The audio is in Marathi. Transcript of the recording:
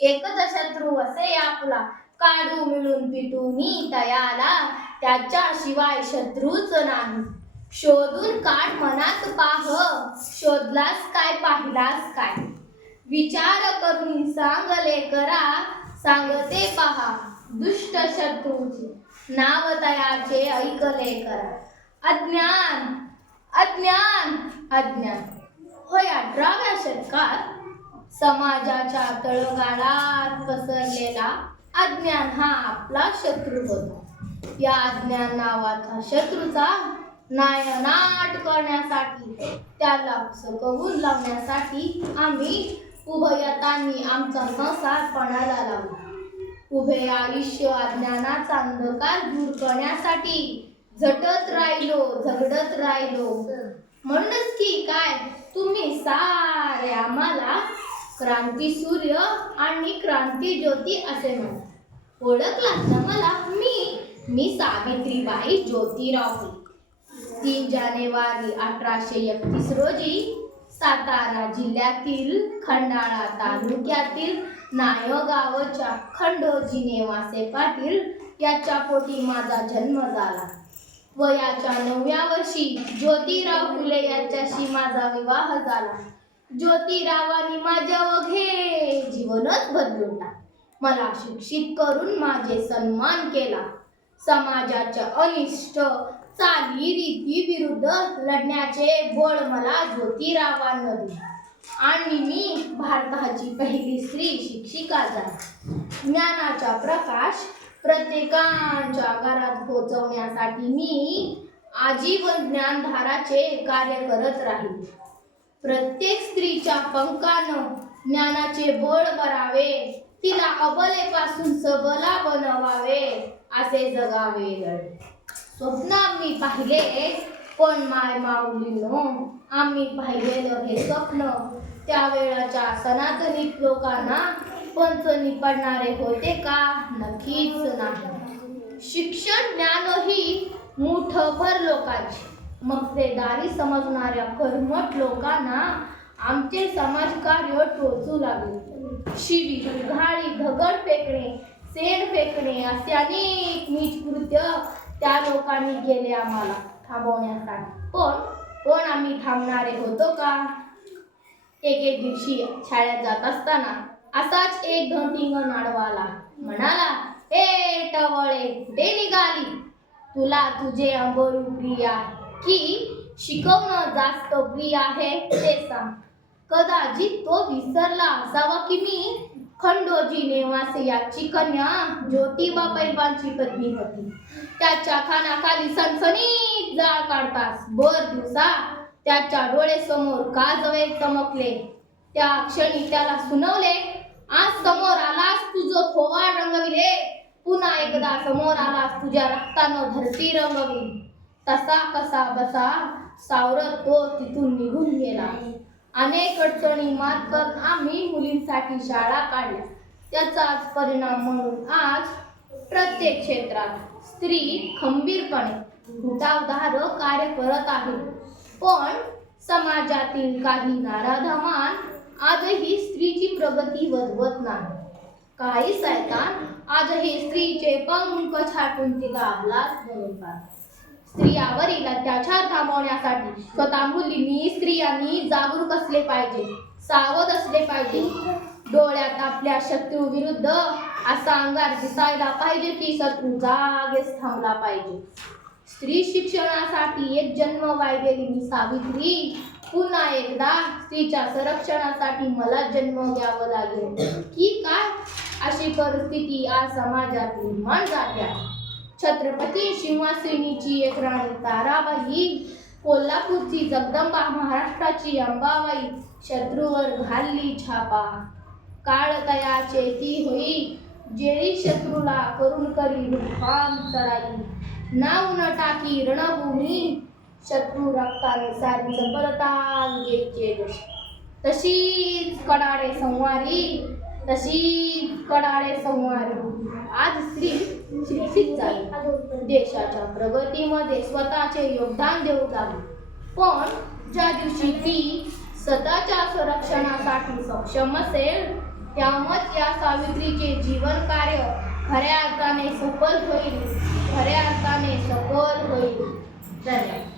एकच शत्रू असे आपला, काढू मिळून पिटूनी तयाला, त्याच्याशिवाय शत्रूच नाही. शोधून काढ मनात पाह, शोधलास काय पाहिलास काय. विचार करून सांग लेकरा, सांगते पहा दुष्ट शत्रूचे नाव तयाचे ऐकले करा. अज्ञान अज्ञान अज्ञान. होय 18व्या शतकात समाजाच्या तळगाळात पसरलेला अज्ञान हा आपला शत्रू होता. या अज्ञान नावाचा शत्रूचा नायनाट करण्यासाठी, त्याला सकवून लावण्यासाठी आम्ही उभयतांनी आमचा संसार पणाला लावला. उभे आयुष्य अज्ञानाचा अंधकार दूर करण्यासाठी झटत राहिलो, झगडत राहिलो. म्हणूनच की काय तुम्ही सारे आम्हाला क्रांती सूर्य आणि क्रांती ज्योती असे म्हणतात. ओळखलात ना मला? मी सावित्रीबाई ज्योतिराव फुले. 3 जानेवारी 1831 रोजी सातारा जिल्ह्यातील खंडाळा तालुक्यातील नायगावच्या खंडोजी नेवासे पाटील याच्या पोटी माझा जन्म झाला. वयाच्या 9व्या वर्षी ज्योतिराव फुले यांच्याशी माझा विवाह झाला. ज्योतिरावांनी माझे अवघे जीवनच बदलून टाकले. मला शिक्षित करून माझे सन्मान केला. समाजाच्या अनिष्ट चाली रीती विरुद्ध लढण्याचे बळ मला ज्योतिरावांनी दिले आणि मी भारताची पहिली स्त्री शिक्षिका झाली. ज्ञानाचा प्रकाश प्रत्येकाच्या घरात पोहोचवण्यासाठी मी आजीवन ज्ञानधाराचे कार्य करत राहील. प्रत्येक स्त्रीच्या पंखानं ज्ञानाचे बळ भरावे, तिला अबलेपासून सबला बनवावे, असे जगावे. स्वप्न आम्ही पाहिले, पण माय माऊलीनो आम्ही पाहिलेलं हे स्वप्न त्यावेळच्या सनातनी लोकांना पंचनी पडणारे होते का? नक्कीच नाही. शिक्षण ज्ञान ही मुठभर लोकांची, मग ते दारी समजणाऱ्या कर्मठ लोकांना आमचे समाजकार्य टोचू लागले. शिवी, घाळी, दगड फेकणे, सेंड फेकणे असे अनेक नीच कृत्य त्या लोकांनी केले आम्हाला थांबवण्यासाठी. पण आम्ही थांबणारे होतो का? एक दिवशी शाळेत जात असताना असाच एक धोंटिंगण आडवाला. म्हणाला, ए टवळे, कुठे निघाली? तुला तुझे अंबरू प्रिय आहे की शिकवणं जास्त प्रिय आहे ते सांग. कदाचित तो विसरला असावा की मी खंडोजी नेवासे याची कन्या ज्योतिबा पैलवानची पत्नी होती. त्याच्या खानाखाली सनसनीत जाळ काढतास भर दिवसा त्याच्या डोळ्यासमोर काजवे चमकले. त्या क्षणी त्याला सुनवले, आज समोर आलास तुझं थोवाड रंगविले, पुन्हा एकदा समोर आलास तुझ्या रक्तानं धरती रंगवी. तसा कसा बसा सावरत तो तिथून निघून गेला. अनेक अडचणी मात करत आम्ही मुलींसाठी शाळा काढल्या. त्याचाच परिणाम म्हणून आज प्रत्येक क्षेत्रात स्त्री खंबीरपणे उठावदार कार्य करत आहे. पण समाजातील काही नाराधमान आजही स्त्रीची प्रगती वधवत नाही. काही सैतान आजही स्त्रीचे पंख छाटून तिला आपलाच बनवतात. स्त्रियावरील अत्याचार थांबवण्यासाठी स्वतः मुलींनी, स्त्रियांनी जागरूक असले पाहिजे, सावध असले पाहिजे. डोळ्यात आपल्या शत्रू विरुद्ध असा अंगार दिसायला पाहिजे की शत्रू जागेच थांबला पाहिजे. स्त्री शिक्षणासाठी एक जन्म वाहिलेली मी सावित्री, पुन्हा एकदा स्त्रीच्या संरक्षणासाठी मला जन्म द्यावा लागेल की काय, अशी परिस्थिती आज समाजात निर्माण झाली आहे. छत्रपती शिवसेनेची एक राणी ताराबाई, कोल्हापूरची जगदंबा, महाराष्ट्राची अंबाबाई शत्रूवर घालली छापा. काळ तयाचे ती होई, जेरी शत्रूला करून करी रुखाम चढाई. नाव न टाकी रणभूमी, शत्रू रक्ताने सारी सफलता घ्यायचे. तशीच कडाडे संवारी, तशीच कडाडे संवारी. आज स्त्री शिक्षित झाली, देशाच्या प्रगतीमध्ये स्वतःचे योगदान देऊ लागली. पण ज्या दिवशी ती स्वतःच्या संरक्षणासाठी सक्षम असेल, त्यामुळे या सावित्रीचे जीवन कार्य खऱ्या अर्थाने सफल होईल, खऱ्या अर्थाने सफल होईल. धन्यवाद.